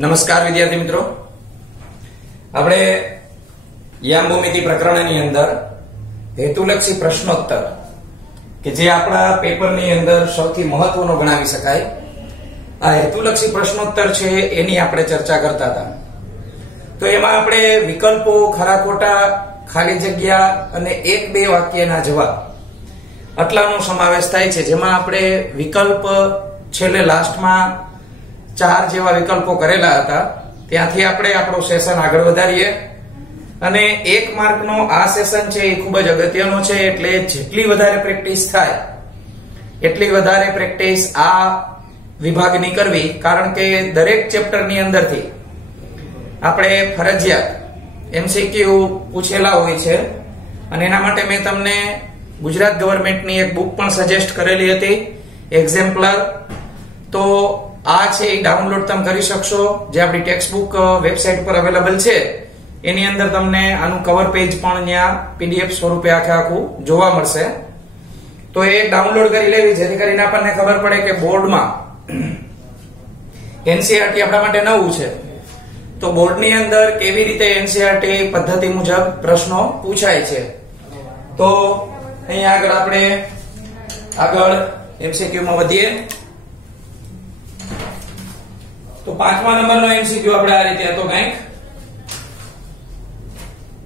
નમસ્કાર વિદ્યાર્થી મિત્રો, આપણે યામ ભૂમિતિ પ્રકરણની અંદર હેતુલક્ષી પ્રશ્નોત્તર કે જે આપણા પેપરની અંદર સૌથી મહત્વનો ગણાવી શકાય, આ હેતુલક્ષી પ્રશ્નોત્તર છે એની આપણે ચર્ચા કરતા હતા. તો એમાં આપણે વિકલ્પો, ખરા ખોટા, ખાલી જગ્યા અને એક બે વાક્યના જવાબ આટલાનો સમાવેશ થાય છે, જેમાં આપણે વિકલ્પ છેલ્લે લાસ્ટમાં 4 જેવા વિકલ્પો કરેલા હતા. ત્યાંથી આપણે આપણો સેશન આગળ વધારીએ અને 1 માર્કનો આ સેશન છે એ ખૂબ જ અગત્યનો છે, એટલે જેટલી વધારે પ્રેક્ટિસ થાય એટલી વધારે પ્રેક્ટિસ આ વિભાગની કરવી, કારણ કે દરેક ચેપ્ટરની અંદરથી આપણે ફરજિયાત MCQ પૂછેલા હોય છે. અને એના માટે મેં તમને ગુજરાત ગવર્મેન્ટની એક બુક પણ સજેસ્ટ કરેલી હતી, એક્ઝેમ્પલર. તો આ છે એ ડાઉનલોડ તમે કરી શકશો, જે આપણી ટેક્સ્ટ બુક વેબસાઇટ પર અવેલેબલ છે. એની અંદર તમને આનું કવર પેજ પણ ત્યાં PDF સ્વરૂપે આખું જોવા મળશે. તો એ ડાઉનલોડ કરી લેવી, જેથી કરીને આપણને ખબર પડે કે બોર્ડમાં NCERT આપણા માટે નવું છે, તો બોર્ડની અંદર કેવી રીતે NCERT પદ્ધતિ મુજબ પ્રશ્નો પૂછાય છે. તો અહીંયા આગળ MCQ માં વધીએ. તો 5મા નંબરનો MCQ આપણે આ રીતે હતો કંઈક,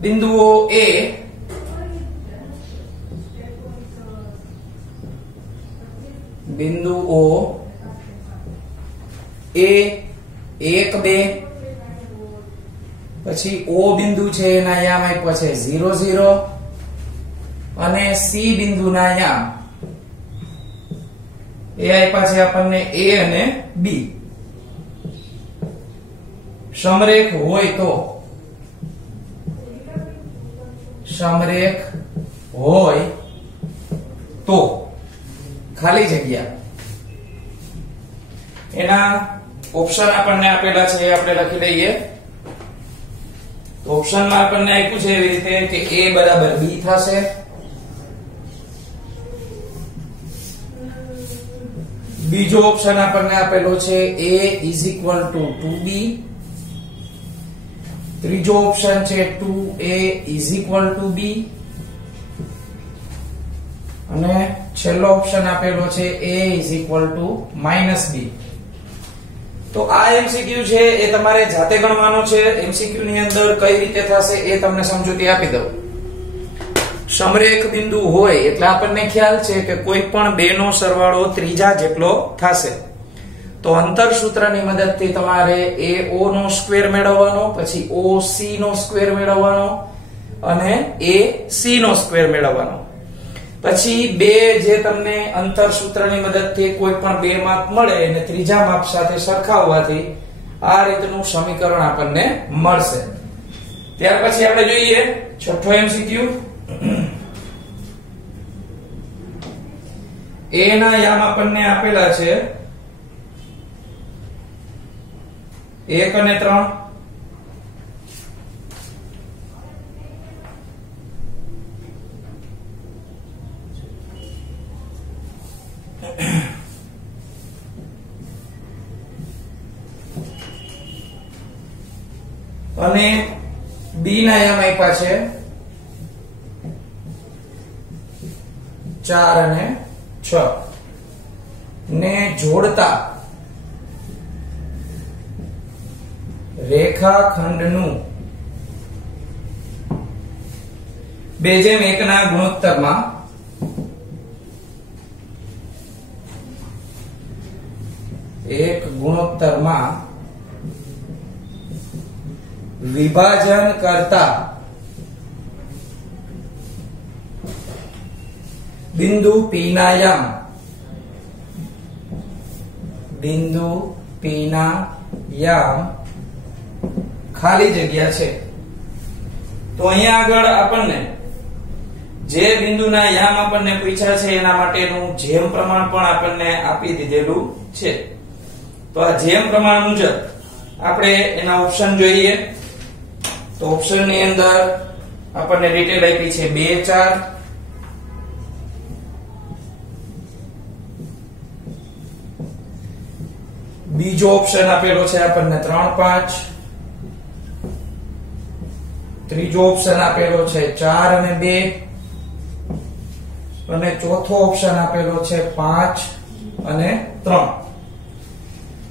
બિંદુઓ A A 1 2 પછી O બિંદુ છે એના યામ આપ્યા છે 0 0 અને C બિંદુના યામ એ આપ્યા છે આપણને A અને B. સમરેખ હોય તો ખાલી જગ્યા, એના ઓપ્શન આપણને આપેલા છે, આપણે લખી લઈએ. તો ઓપ્શનમાં આપણને આપ્યું છે એવી રીતે કે A બરાબર B થશે, બીજો ઓપ્શન આપણને આપેલો છે A = 2B, ત્રીજો ઓપ્શન છે 2A = B અને છેલ્લો ઓપ્શન આપેલો છે A = -B. તો આ MCQ છે એ તમારે જાતે ગણવાનો છે. MCQ ની અંદર કઈ રીતે થશે એ તમને સમજૂતી આપી દઉં. સમરેખ બિંદુ હોય એટલે આપણને ખ્યાલ છે કે કોઈ પણ બે નો સરવાળો ત્રીજા જેટલો થશે. તો અંતર સૂત્રની મદદથી તમારે AO નો સ્ક્વેર મેળવવાનો, પછી OC નો સ્ક્વેર મેળવવાનો અને AC નો સ્ક્વેર મેળવવાનો. પછી બે જે તમને અંતર સૂત્રની મદદથી કોઈ પણ બે માપ મળે અને ત્રીજા માપ સાથે સરખાવવાથી આ રીતનું સમીકરણ આપણને મળશે. ત્યાર પછી આપણે જોઈએ 6થો MCQ. A ના યામ આપણને આપેલા છે 1 અને 3. અને B ના યામ આપ્યા છે 4 અને 6 ને જોડતા રેખાખંડનું 2:1 ના ગુણોત્તરમાં વિભાજન કરતા બિંદુ P ના યામ ખાલી જગ્યા છે. તો અહીંયા આગળ આપણને જે બિંદુના યામ આપણને પૂછ્યા છે એના માટેનું જેમ પ્રમાણ પણ આપણને આપી દીધેલું છે. તો આ જેમ પ્રમાણ મુજબ આપણે એના ઓપ્શન જોઈએ. તો ઓપ્શન ની અંદર આપણને ડિટેલ આપી છે 2 4, 2 બીજો ઓપ્શન આપેલો છે આપણને 3 5, ત્રીજો ઓપ્શન આપેલો છે 4 અને 2, અને ચોથો ઓપ્શન આપેલો છે 5 અને 3.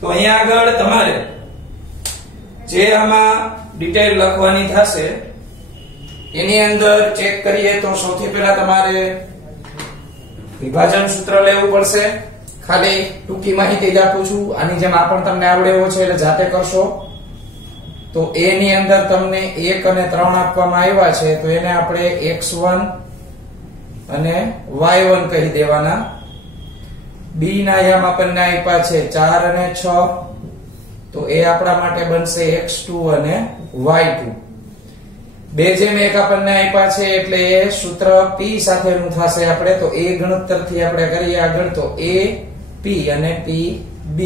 તો અહીંયા આગળ તમારે જે આમાં ડિટેલ લખવાની થશે એની અંદર ચેક કરીએ તો સૌથી પહેલા તમારે વિભાજન સૂત્ર લેવું પડશે. ખાલી ટૂંકી માહિતી જ આપું છું, આની જેમ આ પણ તમને આવડે એવો છે એટલે જાતે કરશો. તો a ની અંદર તમને 1 અને 3 આપવામાં આવ્યા છે, તો એને આપણે x1 અને y1 કહી દેવાના. b ના યામ આપણને આપ્યા છે 4 અને 6, તો એ આપણા માટે બનશે x2 અને y2. 2:1 આપણને આપ્યા છે એટલે એ સૂત્ર p સાથેનું થશે. આપણે તો a ગણતરથી આપણે કરીએ આગળ, તો a p અને p b,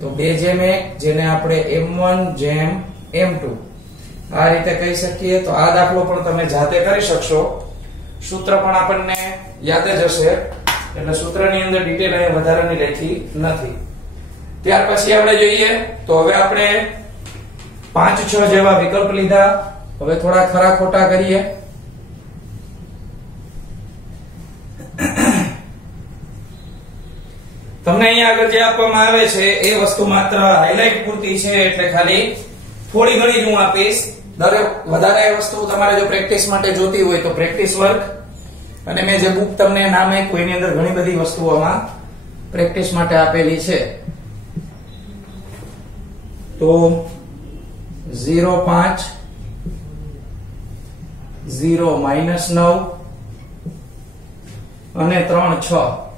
તો 2:1 જેને આપણે m1/m2 આ રીતે કહી શકીએ. તો આ દાખલો પણ તમે જાતે કરી શકશો, સૂત્ર પણ આપણને યાદ જ હશે એટલે સૂત્રની અંદર ડિટેલ અહીં વધારાની લખી નથી. ત્યાર પછી આપણે જોઈએ તો હવે આપણે 5 6 જેવા વિકલ્પ લીધા. હવે થોડા ખરા ખોટા કરીએ. તમને અહીંયા આગળ જે આપવામાં આવે છે એ વસ્તુ માત્ર હાઇલાઇટ પૂરતી છે, એટલે ખાલી થોડી ઘણી જ હું આપીશ. વધારે વસ્તુ તમારે જો પ્રેક્ટિસ માટે જોતી હોય તો પ્રેક્ટિસ વર્ક, અને મેં જે બુક તમને નામ આપ્યું એની અંદર ઘણી બધી વસ્તુઓમાં પ્રેક્ટિસ માટે આપેલી છે. તો 0 5 0 -9 અને 3 6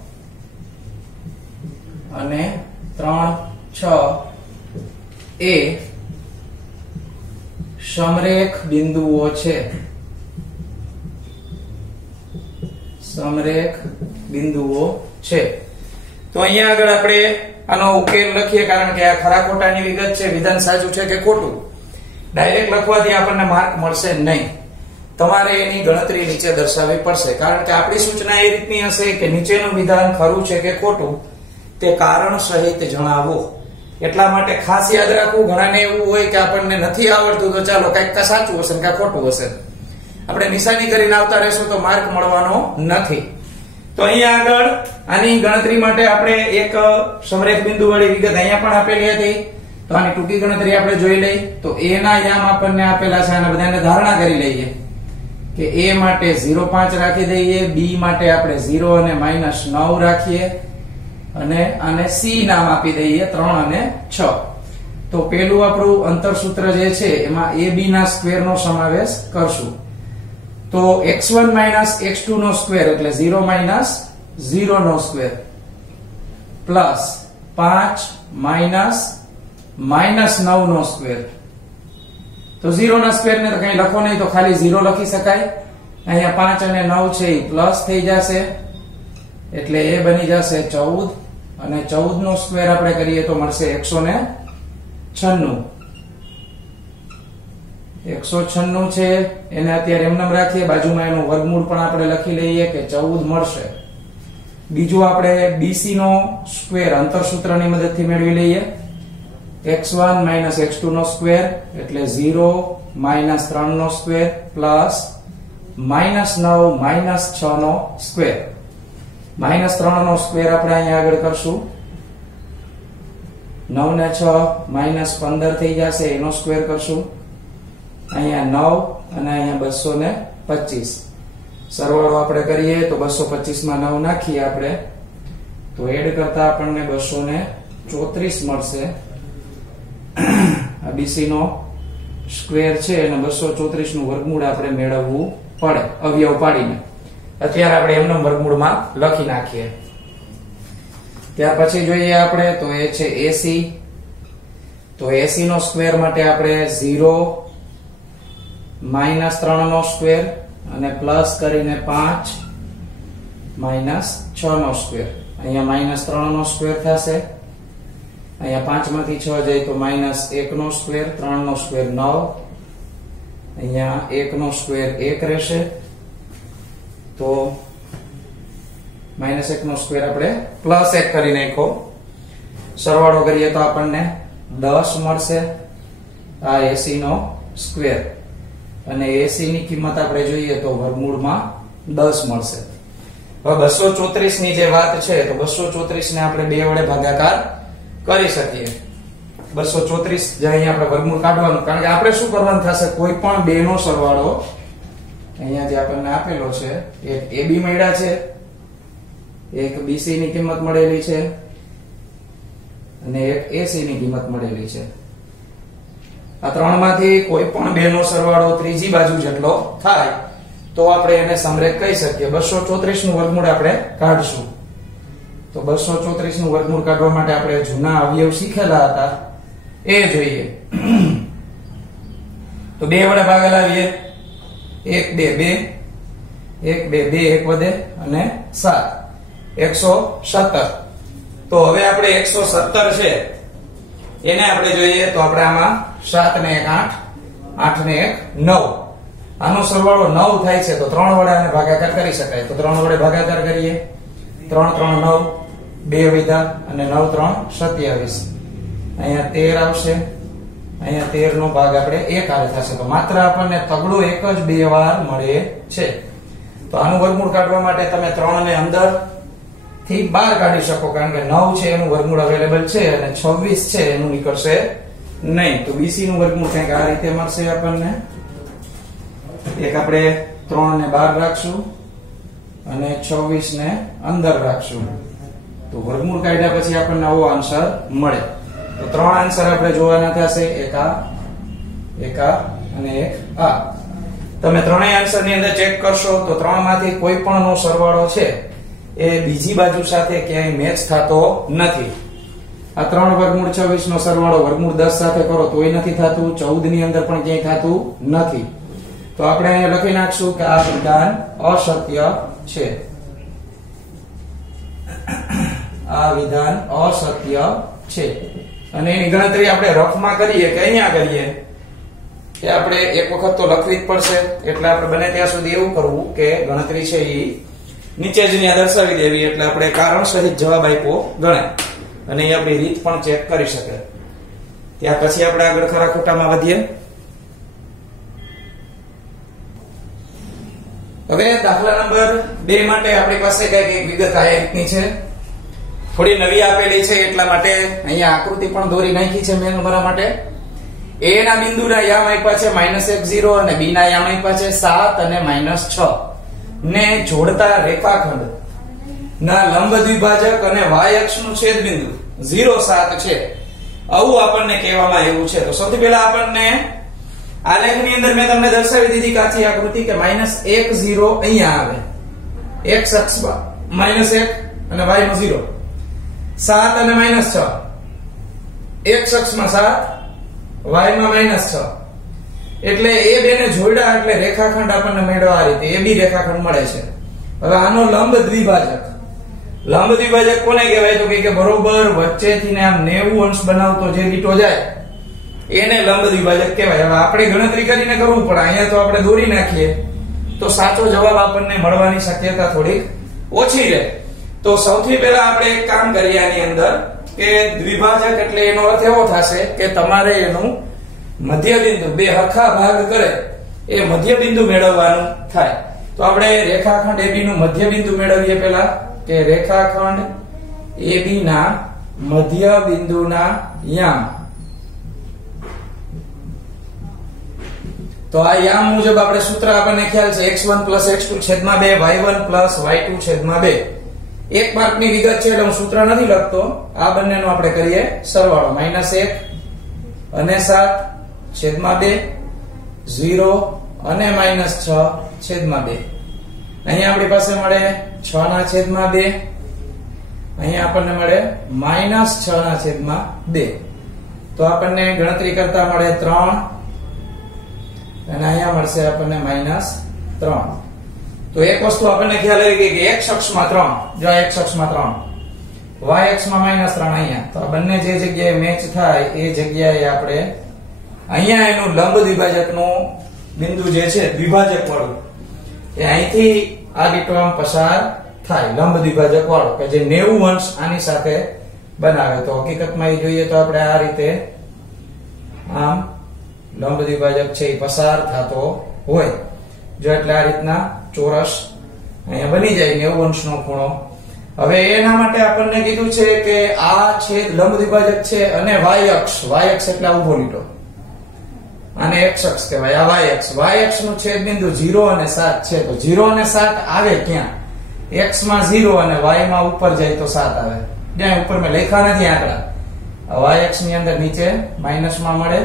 અને 3 6 એ સમરેખ બિંદુઓ છે. સમરેખ બિંદુઓ છે. તો અહીંયા આગળ આપણે આનો ઉકેલ લખીએ, કારણ કે આ ખરા ખોટાની વિગત છે. વિધાન સાચું છે કે ખોટું ડાયરેક્ટ લખવાથી આપણને માર્ક મળશે નહીં. તમારે એની ગણતરી નીચે દર્શાવવી પડશે, કારણ કે આપણી સૂચના એ રીતની હશે કે નીચેનું વિધાન ખરું છે કે ખોટું તે કારણ સહિત જણાવો. એટલા માટે ખાસ યાદ રાખવું. ઘણાને એવું હોય કે આપણને નથી આવડતું, તો ચાલો કંઈક સાચું હશે ને કાંઈક ખોટું હશે, આપણે નિશાની કરીને આવતા રહેશું તો માર્ક મળવાનો નથી. તો અહીંયા આગળ આની ગણતરી માટે આપણે એક સમરેખ બિંદુ વાળી વિગત અહીંયા પણ આપેલી હતી, તો આની ટૂંકી ગણતરી આપણે જોઈ લઈ. તો a ના યામ આપણને આપેલા છે, આના બધાને ધારણા કરી લઈએ કે a માટે 0.5 રાખી દઈએ, b માટે આપણે 0 અને -9 રાખીએ, અને આને c નામ આપી દઈએ 3 અને 6. તો પેલું આપણું અંતર સૂત્ર જે છે એમાં ab ના સ્ક્વેર નો સમાવેશ કરશું. તો x1 - x2 નો સ્ક્વેર એટલે 0 - 0 નો સ્ક્વેર પ્લસ 5 - -9 નો સ્ક્વેર. તો 0 ના સ્ક્વેર ને તો કઈ લખો નહીં, તો ખાલી 0 લખી શકાય. અહીંયા 5 અને 9 છે એ પ્લસ થઈ જશે એટલે એ બની જશે 14, અને 14 નો સ્ક્વેર આપણે કરીએ તો મળશે 196. 196 છે એને અત્યારે એમનેમ રાખીએ, બાજુમાં એનું વર્ગમૂળ પણ આપણે લખી લઈએ કે 14 મળશે. બીજું આપણે BC નો સ્ક્વેર અંતર સૂત્રની મદદથી મેળવી લઈએ. x1 - x2 નો સ્ક્વેર એટલે 0 - 3 નો સ્ક્વેર પ્લસ -9 - 6 નો સ્ક્વેર. -3 નો સ્ક્વેર આપણે અહીંયા આગળ કરશું, 9 ને 6 -15 થઈ જશે, એનો સ્ક્વેર કરશું. અહીંયા 9 અને અહીંયા 225. સરવાળો આપણે કરીએ તો 225 માં 9 નાખીએ આપણે, તો એડ કરતા આપણને 234 મળશે. આ BC નો સ્ક્વેર છે અને 234 નું વર્ગમૂળ આપણે મેળવવું પડે અવયવ પાડીને. અત્યારે આપણે એમના વર્ગમૂળમાં લખી નાખીએ. ત્યાર પછી જોઈએ આપણે તો એ છે AC. તો AC નો સ્ક્વેર માટે આપણે 0 -3 નો સ્ક્વેર અને પ્લસ કરીને 5 -6 નો સ્ક્વેર. અહીંયા -3 નો સ્ક્વેર થશે, અહીંયા 5 માંથી 6 જાય તો -1 નો સ્ક્વેર, 3 નો સ્ક્વેર 9, અહીંયા 1 નો સ્ક્વેર 1 રહેશે, તો -1 નો સ્ક્વેર આપણે +1 કરી નાખો. સરવાળો કરીએ તો આપણને 10 મળશે. આ AC નો સ્ક્વેર અને AC ની કિંમત આપણે જોઈએ તો વર્ગમૂળમાં 10 મળશે. હવે 234 ની જે વાત છે તો 234 ને આપણે 2 વડે ભાગાકાર કરી શકીએ. 234 જે અહીંયા આપણે વર્ગમૂળ કાઢવાનું, કારણ કે આપણે શું કરવાનું થશે, કોઈ પણ બે નો સરવાળો અહીંયા જે આપણને આપેલો છે, એક AB મળ્યા છે, એક BC ની કિંમત મળેલી છે અને એક AC ની કિંમત મળેલી છે. આ ત્રણમાંથી કોઈ પણ બે નો સરવાળો ત્રીજી બાજુ જેટલો થાય તો આપણે એને સમરેખ કહી શકીએ. 234 નું વર્ગમૂળ આપણે કાઢશું. તો 234 નું વર્ગમૂળ કાઢવા માટે આપણે જૂના અવયવ શીખેલા હતા એ જોઈએ. તો 2 વડે ભાગા લાવીએ. 1 2 2 1 2 2 1 વધે અને 7 117. તો હવે આપણે 117 છે એને આપણે જોઈએ તો આપણે આમાં 7 ને 1 8 8 ને 1 9, આનો સરવાળો 9 થાય છે. તો 3 વડે આને ભાગાકાર કરી શકાય. તો 3 વડે ભાગાકાર કરીએ. 3 3 9, 2 વધ્યા અને 9 3 27. અહીંયા 13 આવશે. અહીંયા 13 નો ભાગ આપણે 1 આવે થશે. તો માત્ર આપણને તગડો એક જ 2 વાર મળે છે. તો આનું વર્ગમૂળ કાઢવા માટે તમે 3 ને અંદર થી બહાર કાઢી શકો, કારણ કે 9 છે એનું વર્ગમૂળ અવેલેબલ છે અને 26 છે એનું નીકળશે નહીં. તો BC નું વર્ગમૂળ કંઈક આ રીતે મળશે આપણને. એક આપણે 3 ને બહાર રાખશું અને 26 ને અંદર રાખશું. તો વર્ગમૂળ કાઢ્યા પછી આપણને આવો આન્સર મળે. તો 3 આન્સર આપણે જોવાના થશે, એક આ અને એક આ. તમે ત્રણેય આન્સર ની અંદર ચેક કરશો તો 3 માંથી કોઈ પણ નો સરવાળો છે એ બીજી બાજુ સાથે ક્યાંય મેચ થતો નથી. આ 3 વર્ગમૂળ 26 નો સરવાળો વર્ગમૂળ 10 સાથે કરો તોય નથી થતું, 14 ની અંદર પણ ક્યાંય થતું નથી. તો આપણે અહીંયા લખી નાખશું કે આ વિધાન અસત્ય છે. આ વિધાન અસત્ય છે. અને એની ગણતરી આપણે રફમાં કરીએ કે અહીંયા કરીએ કે આપણે એક વખત તો લખવી જ પડશે. એટલે આપણે બને ત્યાં સુધી એવું કરવું કે ગણતરી છે એ નીચે જ ત્યાં દર્શાવી દેવી, એટલે આપણે કારણ સહિત જવાબ આપ્યો ગણે અને એ આપણી રીત પણ ચેક કરી શકે. ત્યાર પછી આપણે આગળ ખરા ખોટામાં વધીએ. હવે દાખલા નંબર 2 માટે આપણી પાસે કઈક એક વિગત આ રીતની છે, થોડી નવી આપેલી છે એટલા માટે અહીંયા આકૃતિ પણ દોરી નાખી છે મેં તમારા માટે. A ના બિંદુના યામ આપ્યા છે -10 અને B ના યામ આપ્યા છે 7 અને -6 ને જોડતા રેખાખંડ ના લંબ દ્વિભાજક અને y અક્ષનું છેદબિંદુ 0 7 છે, આવું આપણને કહેવામાં આવ્યું છે. તો સૌથી પહેલા આપણને આલેખની અંદર મેં તમને દર્શાવી દીધી કાચી આકૃતિ કે -1 0 અહીંયા આવે, x અક્ષમાં -1 અને y નો 0, 7 અને -6, x અક્ષમાં 7 y માં -6, એટલે એ બેને જોડ્યા એટલે રેખાખંડ આપણને મળ્યો આ રીતે AB રેખાખંડ મળે છે. હવે આનો લંબ દ્વિભાજક કોને કહેવાય તો કે બરોબર વચ્ચેથી ને આમ 90 અંશ બનાવતો જે લીટો જાય એને લંબ દ્વિભાજક કહેવાય. હવે આપણે ગણતરી કરીને કરવું પડે, અહીંયા તો આપણે દોરી નાખીએ તો સાચો જવાબ આપણને મળવાની શક્યતા થોડીક ઓછી રહે. તો સૌથી પહેલા આપણે એક કામ કરીએ આની અંદર કે દ્વિભાજક એટલે એનો અર્થ એવો થશે કે તમારે એનું મધ્યબિંદુ બે હરખા ભાગ કરે એ મધ્યબિંદુ મેળવવાનું થાય. તો આપણે રેખાખંડ AB નું મધ્યબિંદુ મેળવીએ પહેલા કે રેખાખંડ AB ના મધ્યબિંદુના યામ. તો આ યામ મુજબ આપણે સૂત્ર આપણને ખ્યાલ છે x1 + x2 છેદમાં 2 y1 + y2 છેદમાં 2. એક માર્કની વિગત છે એટલે હું સૂત્ર નથી લખતો, આ બંનેનો આપણે કરીએ સરવાળો. -1 અને 7 છેદમાં 2, 0 અને -6 છેદમાં 2. અહીંયા આપણી પાસે મળે 6 ના છેદમાં 2, અહીંયા આપણને મળે -6 ના છેદમાં 2. તો આપણને ગણતરી કરતા મળે 3 અને અહીંયા મળશે આપણને -3. તો એક વસ્તુ આપણને ખ્યાલ આવી ગઈ કે x અક્ષમાં 3, જો x અક્ષમાં 3, y અક્ષમાં -3 અહીંયા. તો આ બંને જે જગ્યાએ મેચ થાય એ જગ્યાએ આપણે અહીંયા એનું લંબ દ્વિભાજકનું બિંદુ જે છે દ્વિભાજક વાળું એ અહીંથી આ લીટો આમ પસાર થાય, લંબ દ્વિભાજક વાળો કે જે 90 અંશ આની સાથે બનાવે. તો હકીકતમાં એ જોઈએ તો આપણે આ રીતે આમ લંબ દ્વિભાજક છે એ પસાર થતો હોય. જો એટલે આ રીતના ચોરસ અહીંયા બની જાય 90 અંશનો ખૂણો. હવે એના માટે આપણને કીધું છે કે આ છેદ લંબ દ્વિભાજક છે અને y અક્ષ એટલે ઉભો લીટો, આને x અક્ષ કહેવાય. આ y અક્ષ નું છેદ બિંદુ 0 અને 7 છે. તો 0 અને 7 આવે ક્યાં? x માં 0 અને y માં ઉપર જાય તો 7 આવે. જ્યાં ઉપર મેં લખ્યા નથી આંકડા. y અક્ષ ની અંદર નીચે માઇનસ માં મળે,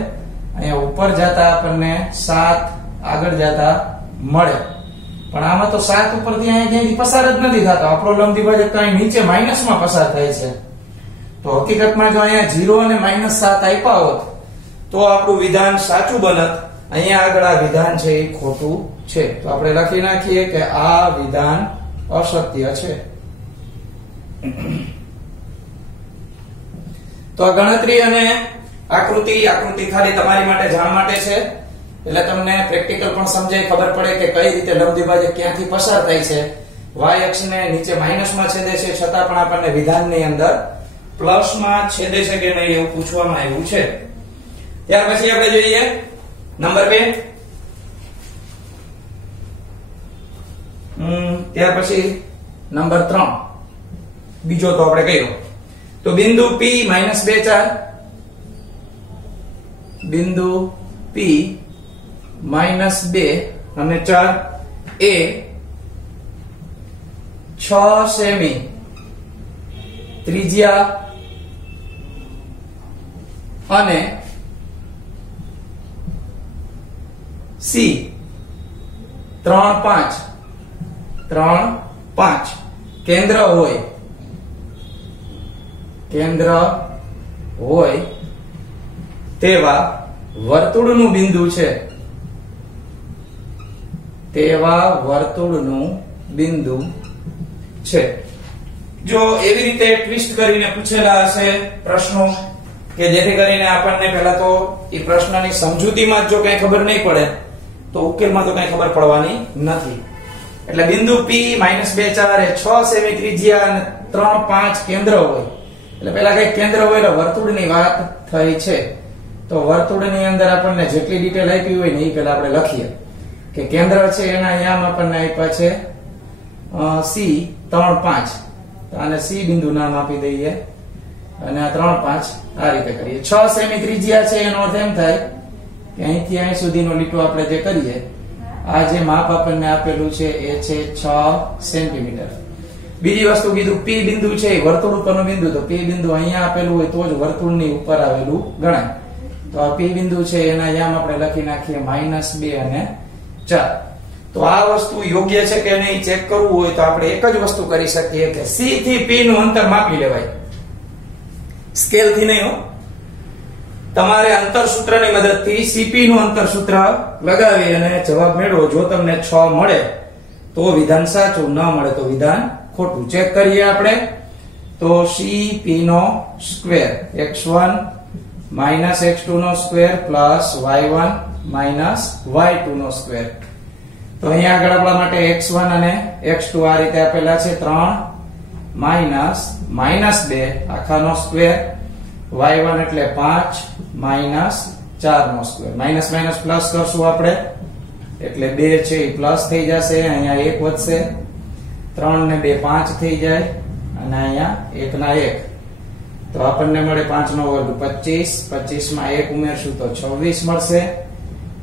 અહીંયા ઉપર જતા આપણને 7 આગળ જતા મળે. પણ આમાં તો 7 ઉપરથી અહીંયા ક્યાંયથી પસાર જ નથી થતો. આપણો લંબ દ્વિભાજક તો અહીં નીચે માઇનસ માં પસાર થાય છે. તો હકીકતમાં જો અહીંયા 0 અને -7 આપ્યા હોત તો આપણું વિધાન સાચું બનત. અહીંયા આગળ આ વિધાન છે એ ખોટું છે. તો આપણે લખી નાખીએ કે આ વિધાન અસત્ય છે. તો આ ગણતરી અને આકૃતિ ખાલી તમારી માટે જાણ માટે છે, એટલે તમને પ્રેક્ટિકલ પણ સમજાય, ખબર પડે કે કઈ રીતે લંબ દ્વિભાજક ક્યાંથી પસાર થાય છે. y અક્ષને નીચે માઇનસમાં છેદે છે, છતાં પણ આપણને વિધાનની અંદર પ્લસમાં છેદે છે કે નહીં એવું પૂછવામાં આવ્યું છે. ત્યાર પછી આપણે જોઈએ નંબર 2. ત્યાર પછી નંબર 3 બીજો તો આપણે કયો તો બિંદુ P -2 4, બિંદુ P -2 અને 4 એ 6 સેમી ત્રિજ્યા અને C 3 5 કેન્દ્ર હોય તેવા વર્તુળનું બિંદુ છે. જો એવી રીતે ટ્વિસ્ટ કરીને પૂછેલા હશે પ્રશ્નો કે જેથી કરીને આપણને પહેલા તો એ પ્રશ્નની સમજૂતીમાં જો કઈ ખબર નહીં પડે તો ઉકેલમાં તો કઈ ખબર પડવાની નથી. એટલે બિંદુ P -2 4 એ 6 સેમી ત્રિજ્યા અને 3 5 કેન્દ્ર હોય. એટલે પેલા કઈ કેન્દ્ર હોય એટલે વર્તુળની વાત થઈ છે. તો વર્તુળની અંદર આપણને જેટલી ડિટેલ આપી હોય ને એ પેલા આપણે લખીએ કે કેન્દ્ર છે એના યામ આપણને આપ્યા છે C 3 5. આને C બિંદુ નામ આપી દઈએ અને આ 3 5 આ રીતે કરીએ. 6 સેમી ત્રિજ્યા છે એનો અર્થ એમ થાય કે અહીંથી અહીં સુધીનો લીટો આપણે જે કરીએ, આ જે માપ આપણને આપેલું છે એ છે 6 સેન્ટીમીટર. બીજી વસ્તુ કીધું P બિંદુ છે એ વર્તુળ ઉપરનું બિંદુ. તો P બિંદુ અહીંયા આપેલું હોય તો જ વર્તુળની ઉપર આવેલું ગણાય. તો આ P બિંદુ છે એના યામ આપણે લખી નાખીએ -2 અને 4. તો આ વસ્તુ યોગ્ય છે કે નહીં ચેક કરવું હોય તો આપણે એક જ વસ્તુ કરી શકીએ કે C થી P નું અંતર માપી લેવાય, સ્કેલ થી નહીં. તમારે અંતર સૂત્રની મદદથી CP નું અંતર સૂત્ર લગાવી અને જવાબ મેળવો. જો તમને 6 મળે તો વિધાન સાચું, ન મળે તો વિધાન ખોટું. ચેક કરીએ આપણે તો CP નો સ્ક્વેર x1 x2 નો સ્ક્વેર પ્લસ y1 y2 નો સ્ક્વેર. તો અહીંયા આગળ આપણા માટે x1 અને x2 આ રીતે આપેલા છે 3 -2 આખાનો સ્ક્વેર, y1 એટલે 5 4 નો સ્ક્વેર. માઇનસ પ્લસ કરશું આપણે એટલે 2 છે એ પ્લસ થઈ જશે, અહીંયા 1 વધશે, 3 ને 2 5 થઈ જાય અને અહીંયા 1 ના 1. તો આપણને મળે 5 નો વર્ગ 25, 25 માં 1 ઉમેરશું તો 26 મળશે.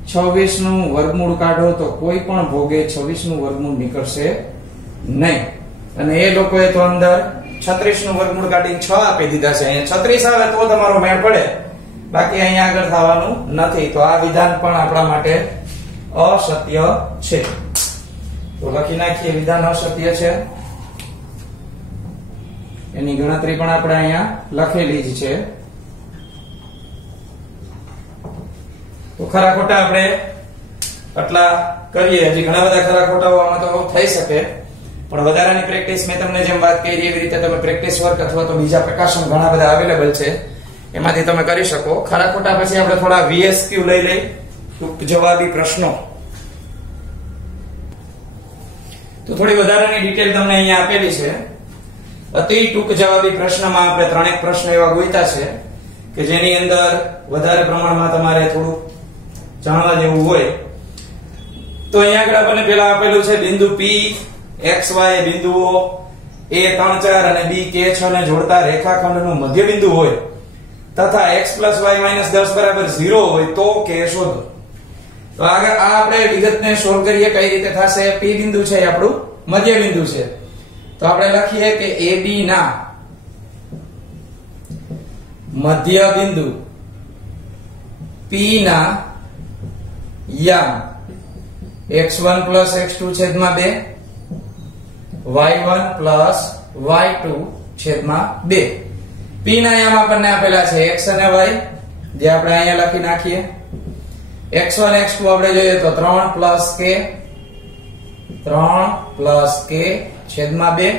26 નું વર્ગમૂળ કાઢો તો કોઈ પણ ભોગે 26 નું વર્ગમૂળ નીકળશે નહીં. અને એ લોકોએ તો અંદર 36 નું વર્ગમૂળ કાઢી 6 આપી દીધા છે. અહીંયા 36 આવે તો તમારો મેળ પડે, બાકી અહીંયા આગળ થવાનું નથી. તો આ વિધાન પણ આપણા માટે અસત્ય છે. તો લખી નાખીએ વિધાન અસત્ય છે. એની ગણતરી પણ આપણે અહીંયા લખેલી જ છે. તો ખરા ખોટા આપણે આટલા કરીએ. હજી ઘણા બધા ખરા ખોટાઓ આમાં તો થઈ શકે, પણ વધારાની પ્રેક્ટિસ મેં તમને જેમ વાત કરી એવી રીતે તમે પ્રેક્ટિસ વર્ક અથવા તો બીજા પ્રકાશન ઘણા બધા અવેલેબલ છે, એમાંથી તમે કરી શકો. ખરા ખોટા પછી આપણે થોડા VSQ લઈ લઈ, ટૂંક જવાબી પ્રશ્નો. તો થોડી વધારાની ડિટેલ તમને અહીંયા આપેલી છે. અતિ ટૂંક જવાબી પ્રશ્નમાં આપણે ત્રણેક પ્રશ્ન એવા ગોઈતા છે કે જેની અંદર વધારે પ્રમાણમાં તમારે થોડું જાણવા જેવું હોય. તો અહીંયા આગળ આપણને પેલા આપેલું છે બિંદુ P x y બિંદુઓ A 3 4 અને B K 6 ને જોડતા રેખાખંડનું મધ્ય બિંદુ હોય તથા x y - 10 બરાબર 0 હોય તો K શોધો. તો આગળ આ આપણે વિગતને સોલ્વ કરીએ કઈ રીતે થશે. P બિંદુ છે એ આપણું મધ્ય બિંદુ છે, તો આપણે લખીએ કે AB ના મધ્ય બિંદુ P ના યામ x1 + x2 છેદમાં 2 y1 + y2 છેદમાં 2. P ના યામ આપણને આપેલા છે x અને y, જે આપણે અહીંયા લખી નાખીએ. x1 x2 આપણે જોઈએ તો 3 + k છેદમાં 2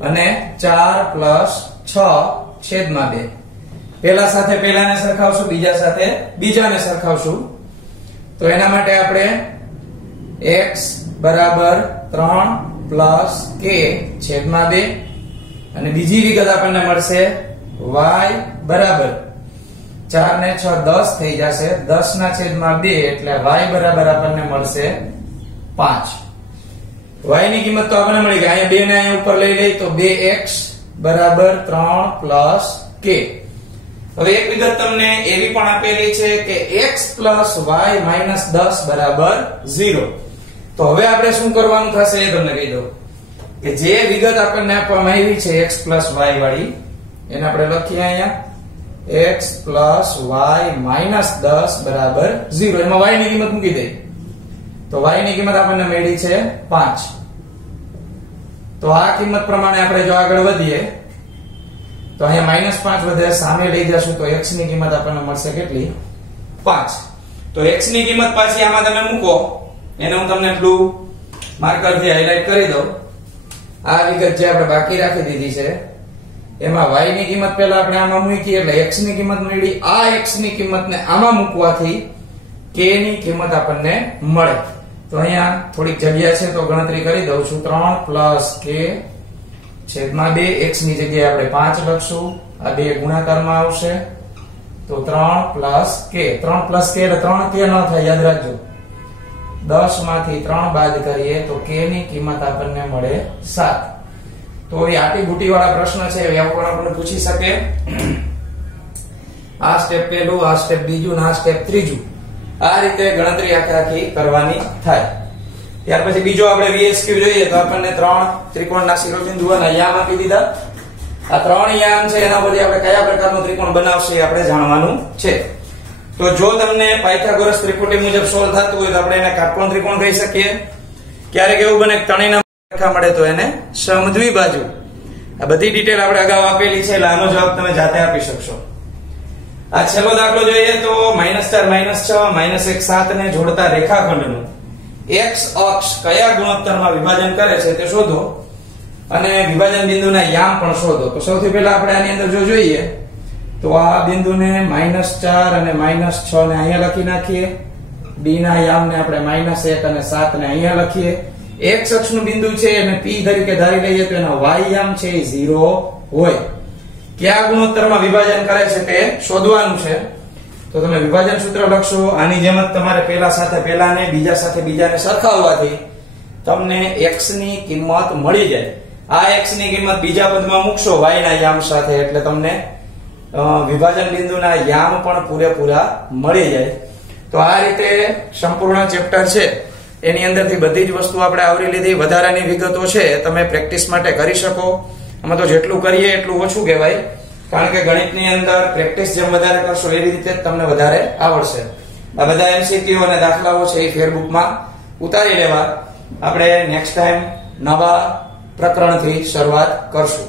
અને 4 + 6 છેદમાં 2. પહેલા સાથે પહેલાને સરખાવશું, બીજા સાથે બીજાને સરખાવશું. તો એના માટે આપણે x બરાબર 3 + k છેદમાં 2 અને બીજી વિગત આપણને મળશે y બરાબર 4 ને 6 10 થઈ જશે, 10 ના છેદમાં 2 એટલે y બરાબર આપણને મળશે 5. y ની કિંમત તો આપણને મળી ગઈ. અહીંયા 2 ને અહીંયા ઉપર લઈ લઈ તો 2x બરાબર 3 + k. હવે એક વિગત તમને એવી પણ આપેલી છે કે x + y - 10 બરાબર 0. તો હવે આપણે શું કરવાનું થશે એ તમને કહી દઉં કે જે વિગત આપણને આપવામાં આવી છે x + y વાળી, એને આપણે લખીએ અહીંયા x + y - 10 બરાબર 0. એમાં y ની કિંમત મૂકી દઈએ તો y ની કિંમત આપણને મળી છે 5. તો આ કિંમત પ્રમાણે આપણે જો આગળ વધીએ તો અહીંયા -5 વધે, સામે લઈ જશું તો x ની કિંમત આપણને મળશે કેટલી? 5. તો x ની કિંમત પાછી આમાં તમે મૂકો, એને હું તમને બ્લુ માર્કરથી હાઇલાઇટ કરી દઉં. આ વિગત જે આપણે બાકી રાખી દીધી છે એમાં y ની કિંમત પહેલા આપણે આમાં મૂકી એટલે x ની કિંમત મળી. આ x ની કિંમતને આમાં મૂકવાથી k ની કિંમત આપણને મળે. તો અહીંયા થોડીક જગ્યા છે તો ગણતરી કરી દઉં છું. 3 + k છેદમાં 2, x ની જગ્યાએ આપણે 5 લખશું, આ 2 ગુણાકારમાં આવશે તો 3 + k. 3 + k એટલે 3k ન થાય, યાદ રાખજો. 10 માંથી 3 બાદ કરીએ તો k ની કિંમત આપણને મળે 7. તો એ આટી બુટી વાળા પ્રશ્ન છે, એવા પણ આપણને પૂછી શકે. આ સ્ટેપ પહેલું, આ સ્ટેપ બીજું, આ સ્ટેપ ત્રીજું, આ રીતે ગણતરી આખી કરવાની થાય. ત્યાર પછી બીજો આપણે VSQ જોઈએ તો આપણને 3 ત્રિકોણના શિરોબિંદુઓના યામ આપી દીધા. આ 3 યામ છે એના પરથી આપણે કયા પ્રકારનો ત્રિકોણ બનાવશે એ આપણે જાણવાનું છે. તો જો તમને પાયથાગોરસ ત્રિપુટી મુજબ સોલ્વ થતું હોય તો આપણે એને કાટકોણ ત્રિકોણ કહી શકીએ. ક્યારેક એવું બને કે ત્રણેયના સરખા મળે તો એને સમદ્વિબાજુ. આ બધી ડિટેલ આપણે અગાઉ આપેલી છે એટલે આનો જવાબ તમે જાતે આપી શકશો. આ છેલ્લો દાખલો જોઈએ તો -4 - 6 -1 7 ને જોડતા રેખાખંડનું x અક્ષ કયા ગુણોત્તરમાં વિભાજન કરે છે તે શોધો અને વિભાજન બિંદુના યામ પણ શોધો. તો સૌથી પહેલા આપણે આની અંદર જો જોઈએ તો આ બિંદુને -4 અને -6 ને અહીંયા લખી નાખીએ. b ના યામને આપણે -1 અને 7 ને અહીંયા લખીએ. x અક્ષનું બિંદુ છે અને p તરીકે ધારી લઈએ તો એના y યામ છે એ 0 હોય. કયા ગુણોત્તરમાં વિભાજન કરે છે તે શોધવાનું છે. તો તમે વિભાજન સૂત્ર લખશો. આની જેમ જ તમારે પહેલા સાથે પહેલાને, બીજા સાથે બીજાને સરખાવવાથી તમને x ની કિંમત મળી જાય. આ x ની કિંમત બીજા પદમાં મૂકશો y ના યામ સાથે એટલે તમને વિભાજન બિંદુના યામ પણ પૂરેપૂરા મળી જાય. તો આ રીતે સંપૂર્ણ ચેપ્ટર છે એની અંદરથી બધી જ વસ્તુ આપણે આવરી લીધી. વધારાની વિગતો છે તમે પ્રેક્ટિસ માટે કરી શકો. આમાં તો જેટલું કરીએ એટલું ઓછું કહેવાય, કારણ કે ગણિતની અંદર પ્રેક્ટિસ જેમ વધારે કરશો એવી રીતે જ તમને વધારે આવડશે. આ બધા MCQ અને દાખલાઓ છે એ ફેરબુકમાં ઉતારી લેવા. આપણે નેક્સ્ટ ટાઈમ નવા પ્રકરણથી શરૂઆત કરશું.